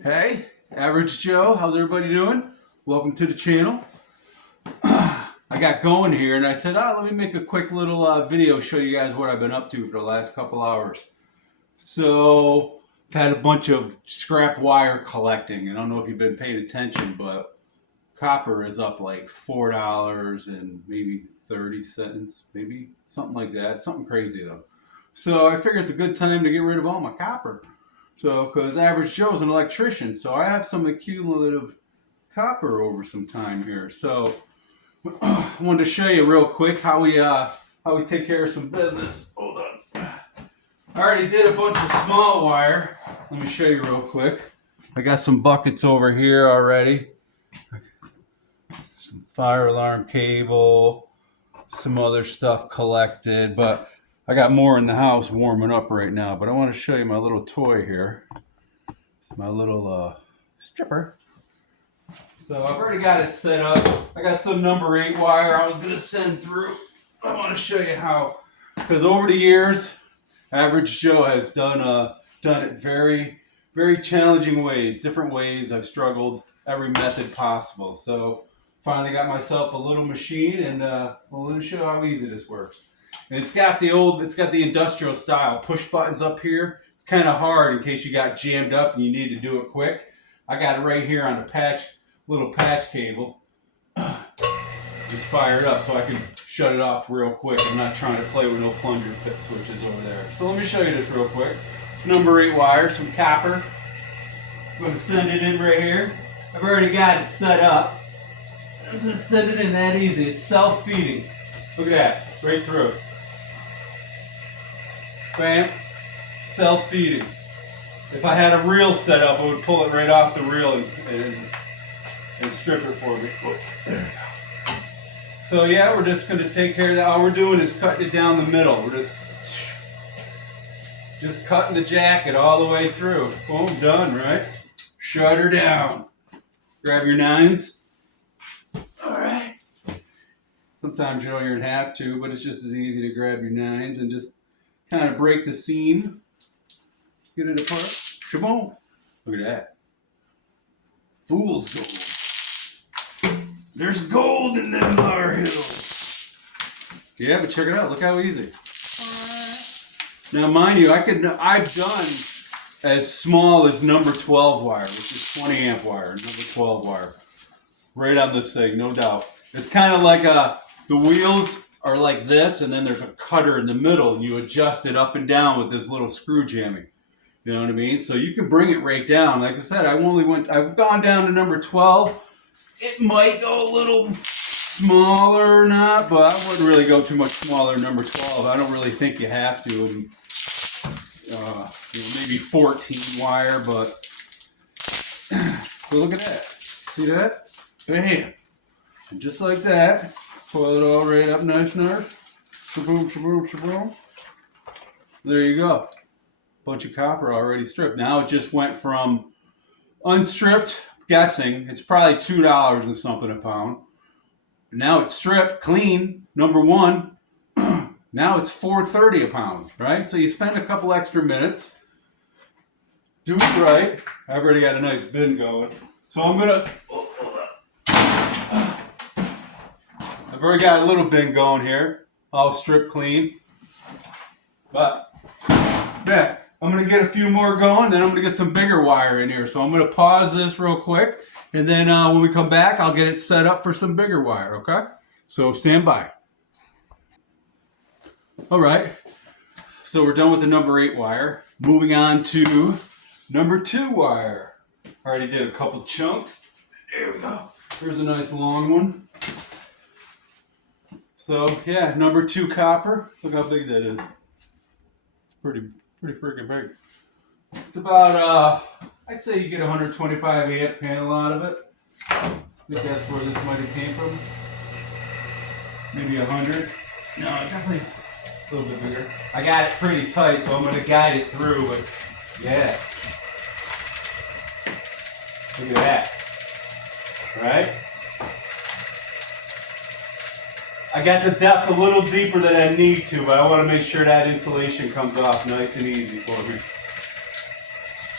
Hey, Average Joe, how's everybody doing? Welcome to the channel. I got going here and I said, let me make a quick little video, show you guys what I've been up to for the last couple hours. So, I've had a bunch of scrap wire collecting. I don't know if you've been paying attention, but copper is up like $4 and maybe 30 cents, maybe something like that. Something crazy though. So, I figure it's a good time to get rid of all my copper. So, because Average Joe's an electrician, so I have some accumulative copper over some time here. So, I wanted to show you real quick how we take care of some business. Hold on. I already did a bunch of small wire. Let me show you real quick. I got some buckets over here already. Some fire alarm cable, some other stuff collected, but I got more in the house warming up right now. But I want to show you my little toy here. It's my little stripper. So I've already got it set up. I got some number 8 wire I was going to send through. I want to show you how, because over the years, Average Joe has done it very, very challenging ways, different ways. I've struggled every method possible. So finally got myself a little machine, and well, let me show you how easy this works. And it's got the industrial style push buttons up here. It's kind of hard in case you got jammed up and you need to do it quick. I got it right here on the little patch cable. Just fire it up so I can shut it off real quick. I'm not trying to play with no plunger fit switches over there. So let me show you this real quick. Number 8 wire, some copper. I'm going to send it in right here. I've already got it set up. I'm just going to send it in that easy. It's self-feeding. Look at that, right through it. Bam, self-feeding. If I had a reel set up, I would pull it right off the reel and strip it for me. So yeah, we're just going to take care of that. All we're doing is cutting it down the middle. We're just cutting the jacket all the way through. Boom, done, right? Shut her down. Grab your nines. All right. Sometimes you don't even have to, but it's just as easy to grab your nines and just kind of break the seam. Get it apart. Shaboom. Look at that. Fool's gold. There's gold in them Bar Hills. Yeah, but check it out. Look how easy. Now, mind you, I've done as small as number 12 wire, which is 20 amp wire, number 12 wire. Right on this thing, no doubt. It's kind of like the wheels are like this, and then there's a cutter in the middle, and you adjust it up and down with this little screw jamming. You know what I mean? So you can bring it right down. Like I said, I've gone down to number 12. It might go a little smaller or not, but I wouldn't really go too much smaller than number 12. I don't really think you have to. And, maybe 14 wire, but so look at that. See that? Bam. And just like that, pull it all right up nice. Shaboom, shaboom, shaboom. There you go. Bunch of copper already stripped. Now it just went from unstripped, guessing, it's probably $2 and something a pound. Now it's stripped, clean, number 1. Now it's $4.30 a pound, right? So you spend a couple extra minutes, do it right. I've already got a nice bin going. So I've already got a little bin going here, all stripped clean. But, yeah. I'm going to get a few more going, then I'm going to get some bigger wire in here. So I'm going to pause this real quick, and then when we come back, I'll get it set up for some bigger wire, okay? So stand by. All right, so we're done with the number 8 wire. Moving on to number 2 wire. I already did a couple chunks. There we go. Here's a nice long one. So yeah, number 2 copper. Look how big that is. It's pretty freaking big. It's about, I'd say you get 125 amp panel out of it. I think that's where this might have came from. Maybe 100. No, definitely a little bit bigger. I got it pretty tight, so I'm going to guide it through, but yeah. Look at that. Right? I got the depth a little deeper than I need to, but I want to make sure that insulation comes off nice and easy for me.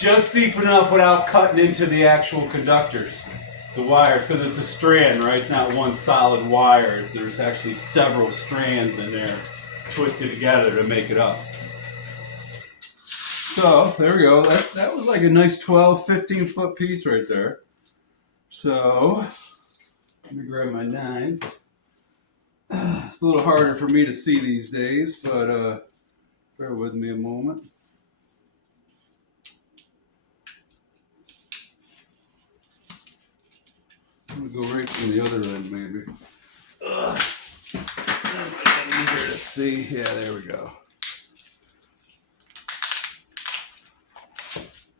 just deep enough without cutting into the actual conductors, the wires, because it's a strand, right? It's not one solid wire. There's actually several strands in there twisted together to make it up. So there we go. That was like a nice 12, 15 foot piece right there. So let me grab my nines. It's a little harder for me to see these days, but bear with me a moment. I'm gonna go right from the other end, maybe. Easier to see. Yeah, there we go.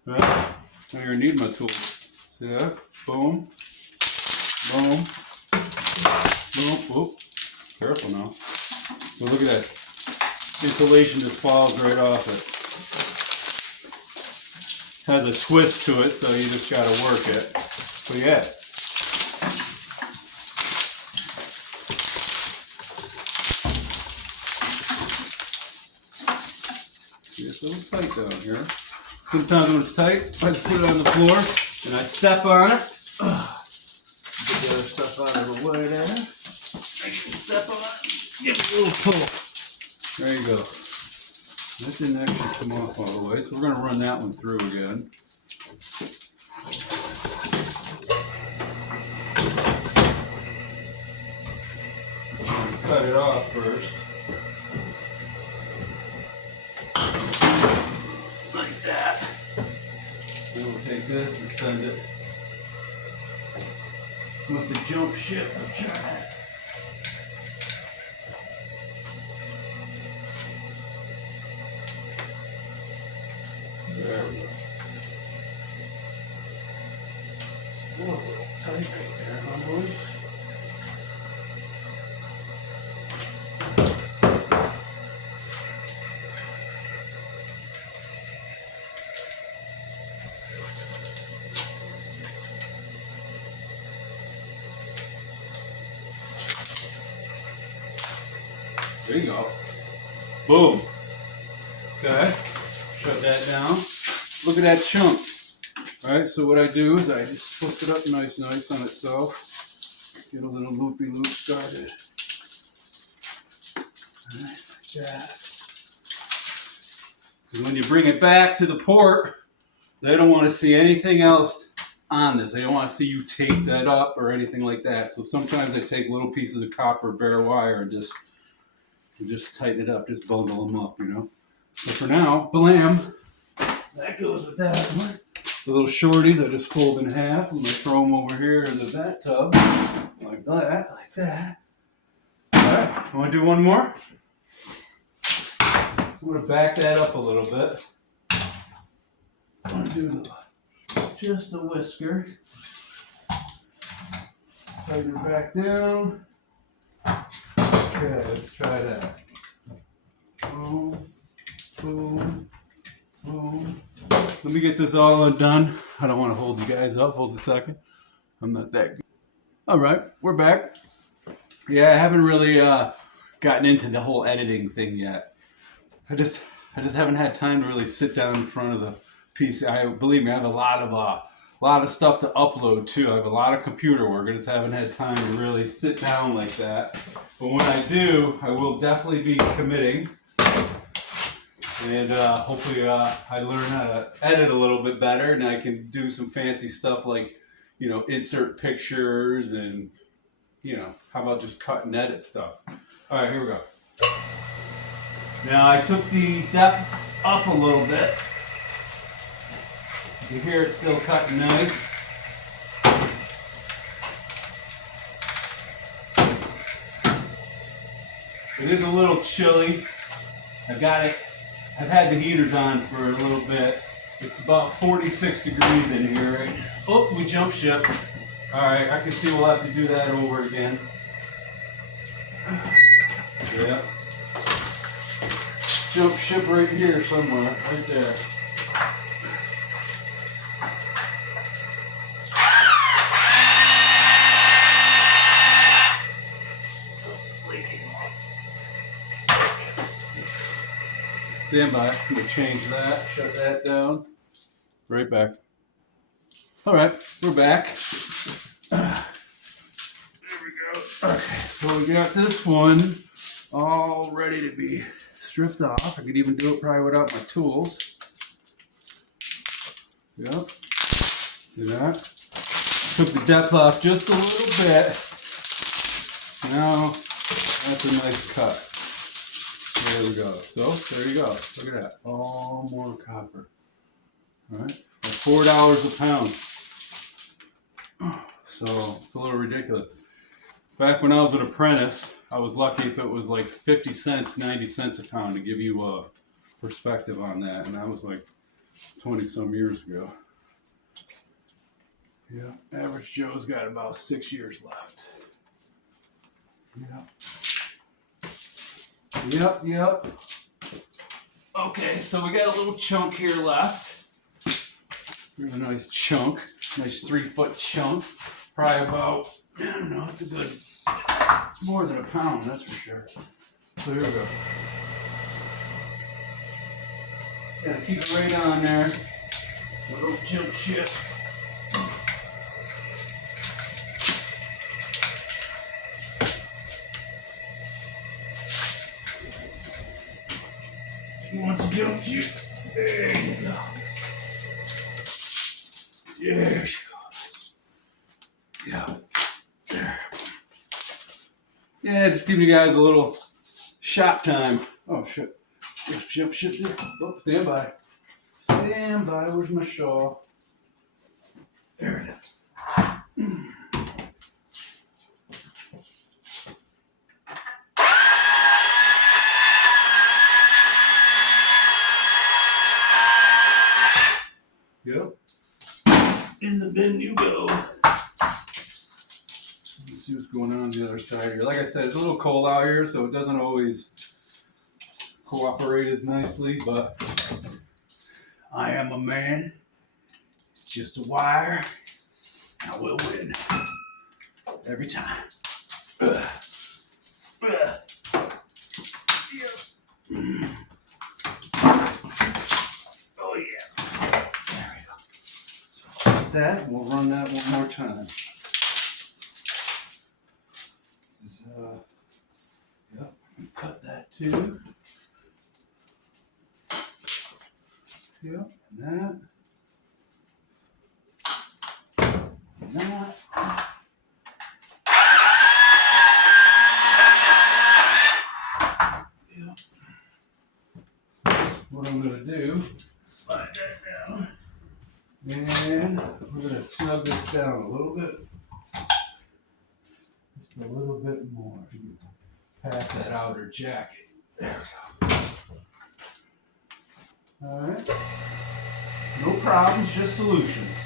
Well, I don't even need my tools. See that? Boom, boom, boom. Whoop. Careful now. So look at that. Insulation just falls right off it. Has a twist to it, so you just gotta work it. So yeah. See, it's a little tight down here. Sometimes when it's tight, I just put it on the floor and I step on it. Get the other stuff out of the way there. Make sure you step on it. Give it a little pull. There you go. That didn't actually come off all the way, so we're going to run that one through again. Cut it off first. Like that. Then we'll take this and send it. Must have jumped ship. I'll try that. There we go. Still a little tight right there, huh, boys? There you go. Boom. Okay. Shut that down. Look at that chunk. Alright, so what I do is I just flip it up nice on itself. Get a little loopy loop started. Alright, like that. And when you bring it back to the port, they don't want to see anything else on this. They don't want to see you tape that up or anything like that. So sometimes I take little pieces of copper bare wire and just tighten it up, just bundle them up, you know. So for now, blam, that goes with that one. The little shorties I just fold in half. I'm going to throw them over here in the bathtub, like that. All right, I want to do one more. I'm going to back that up a little bit. I'm going to do just a whisker. Tighten it back down. Okay, let's try that. Boom, boom, boom. Let me get this all undone. I don't want to hold you guys up. Hold a second. I'm not that good. All right, we're back. Yeah, I haven't really gotten into the whole editing thing yet. I just haven't had time to really sit down in front of the PC. Believe me, I have a lot of stuff to upload too. I have a lot of computer work. I just haven't had time to really sit down like that. But when I do, I will definitely be committing. And hopefully I learn how to edit a little bit better, and I can do some fancy stuff like, you know, insert pictures and, you know, how about just cut and edit stuff. All right, here we go. Now I took the depth up a little bit. You can hear it still cutting nice. It is a little chilly. I've had the heaters on for a little bit. It's about 46 degrees in here. Right? Oh, we jumped ship. All right, I can see we'll have to do that over again. Yeah. Jump ship right here somewhere, right there. Stand by. I'm going to change that, shut that down. Right back. All right, we're back. There we go. Okay, so we got this one all ready to be stripped off. I could even do it probably without my tools. Yep. See that? Took the depth off just a little bit. Now, that's a nice cut. There we go. So, there you go. Look at that. All more copper. All right. $4 a pound. So, it's a little ridiculous. Back when I was an apprentice, I was lucky if it was like 50 cents, 90 cents a pound, to give you a perspective on that. And that was like 20 some years ago. Yeah, average Joe's got about 6 years left. Yep. Okay, so we got a little chunk here left. Here's a nice chunk, nice 3-foot chunk. Probably about, I don't know, it's more than a pound, that's for sure. So here we go. Gotta keep it right on there. A little jump shift. You want to jump shift? There you go. There she goes. Yeah. There. Yeah, just giving you guys a little shot time. Oh shit. Jump shift there. Oh, stand by. Stand by. Where's my shawl? There it is. Yep. In the bin you go. Let's see what's going on the other side here. Like I said, it's a little cold out here, so it doesn't always cooperate as nicely, but I am a man. It's just a wire. I will win. Every time. Oh yeah. There we go. So like that, we'll run that one more time. Yep, cut that too. Yep, and that. And that. Yep. What I'm going to do, slide that down. And we're going to snug this down a little bit. Just a little bit more. Past that outer jacket. There we go. All right. No problems, just solutions.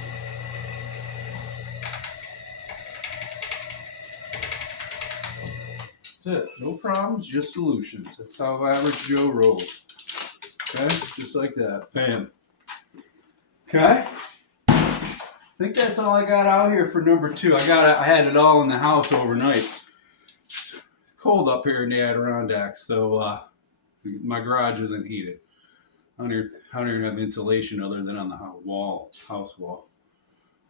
That's it. No problems, just solutions. That's how average Joe rolls. Okay? Just like that. Bam. Okay? I think that's all I got out here for number 2. I had it all in the house overnight. It's cold up here in the Adirondacks, so my garage isn't heated. I don't even have insulation other than on the house wall.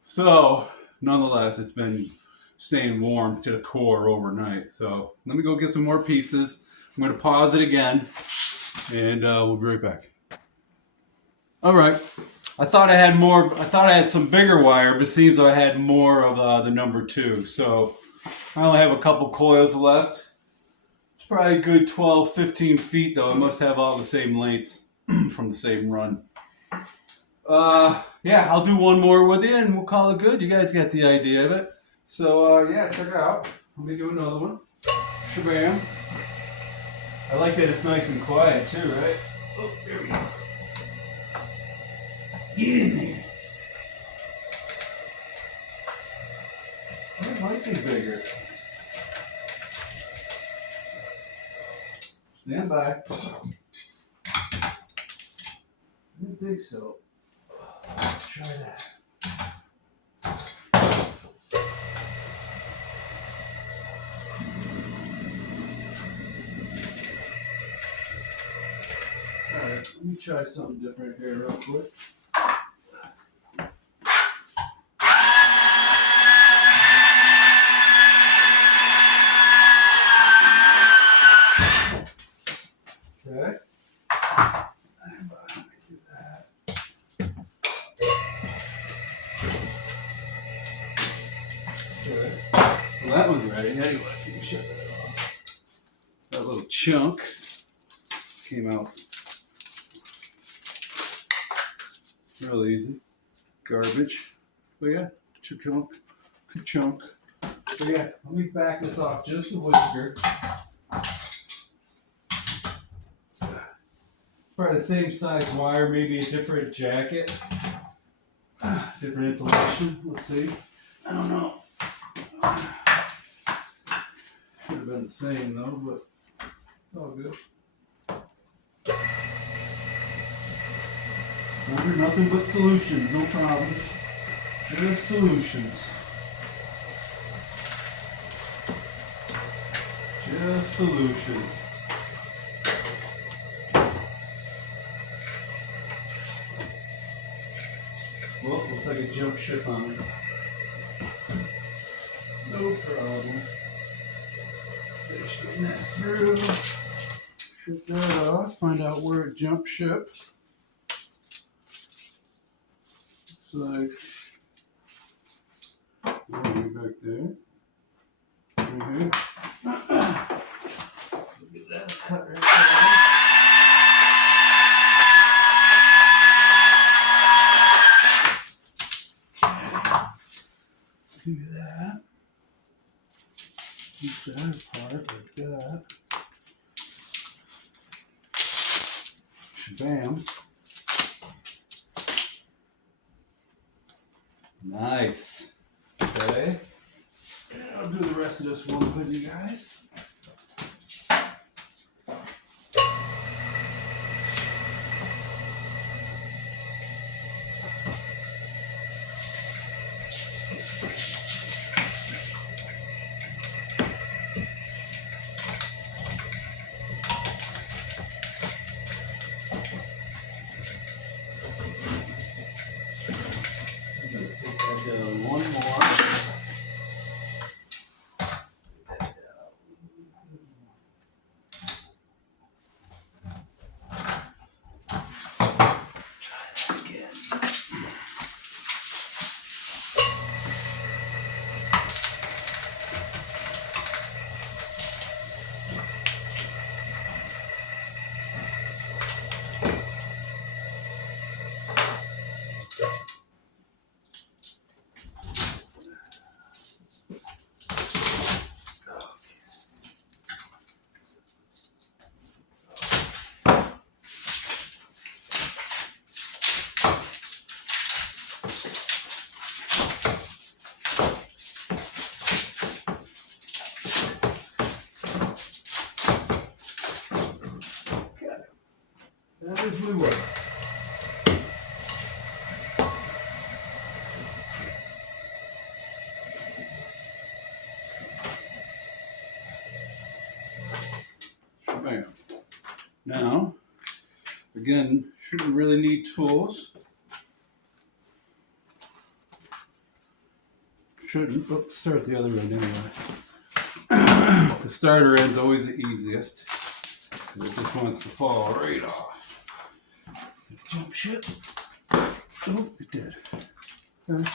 So, nonetheless, it's been staying warm to the core overnight. So, let me go get some more pieces. I'm going to pause it again, and we'll be right back. All right. I thought I had some bigger wire, but it seems I had more of the number 2. So, I only have a couple coils left. It's probably a good 12, 15 feet, though. I must have all the same lengths from the same run. Yeah, I'll do one more with you and we'll call it good. You guys got the idea of it. So, yeah, check it out. Let me do another one. Shabam. I like that it's nice and quiet too, right? Oh, there we go. Get in there. It might be bigger. Stand by. I didn't think so. Let's try that. Alright, let me try something different here real quick. ready. Anyway, can you shut that off? That little chunk came out real easy. Garbage. But yeah, chunk. So yeah, let me back this off just a whisker. Probably the same size wire, maybe a different jacket, different insulation. Let's see. I don't know. Should have been the same though, but it's all good. Nothing but solutions, no problems. Just solutions. Just solutions. Well, looks like a jump ship on it. No problem. Straighten that through. Shut that off. Find out where it jump ship. Looks like way back there. Right here. Look at that cut right there. Do that. Keep that apart like that. Bam. Nice. Okay. And I'll do the rest of this one with you guys. One more. That is we work. Bam. Now, again, shouldn't really need tools. Shouldn't, but start the other end anyway. The starter end's always the easiest because it just wants to fall right off. Jump ship. Oh, it did. Okay.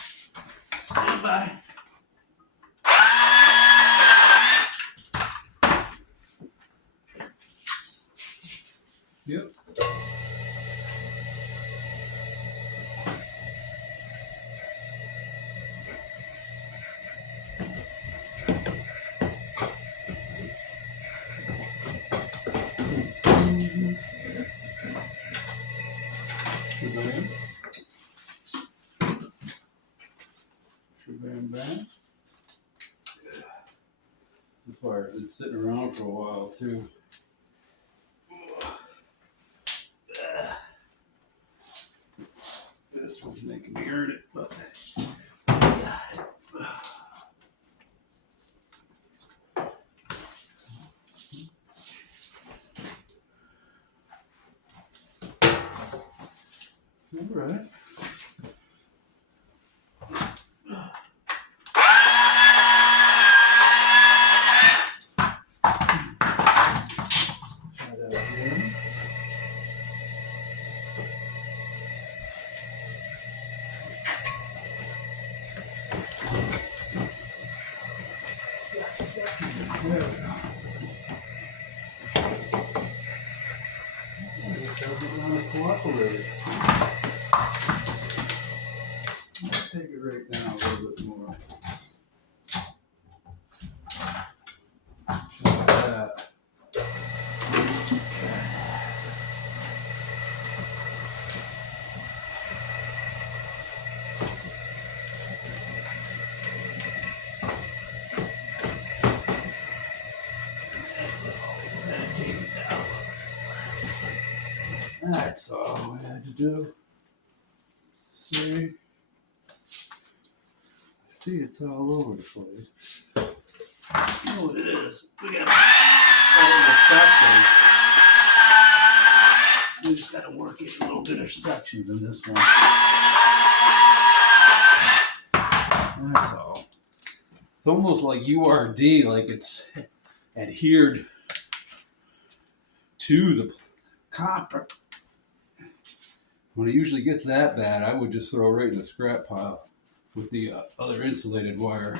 Stand by. Yep. Bam. This wire's been sitting around for a while too. This one's making me earn it, but all right. take it right down a little bit more. Just like that. That's all we had to do. See, it's all over the place. You know what it is? We got all the sections. We just got to work it a little bit of sections in this one. That's all. It's almost like URD, like it's adhered to the copper. When it usually gets that bad, I would just throw it right in the scrap pile with the other insulated wire.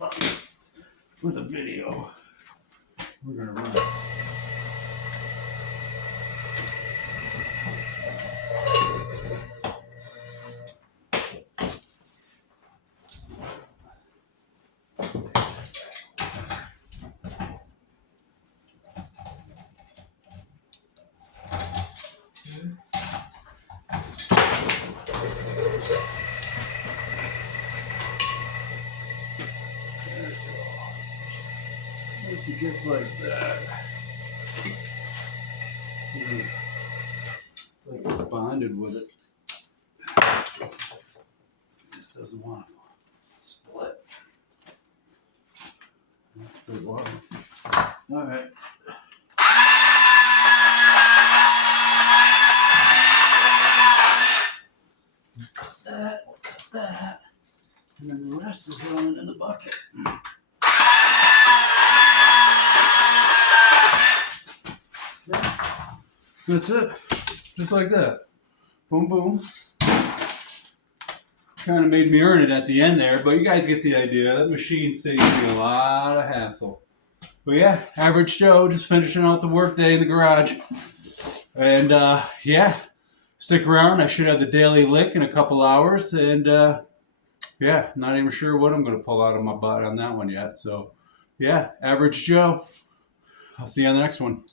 But for the video, we're going to run it. Once it gets like that, it's like it's bonded with it. It just doesn't want to split. That's pretty wild. All right. Cut that, and then the rest is running in the bucket. That's it. Just like that. Boom, boom. Kind of made me earn it at the end there, but you guys get the idea. That machine saves me a lot of hassle. But yeah, average Joe, just finishing out the workday in the garage. And yeah, stick around. I should have the daily lick in a couple hours. And yeah, not even sure what I'm going to pull out of my butt on that one yet. So yeah, average Joe. I'll see you on the next one.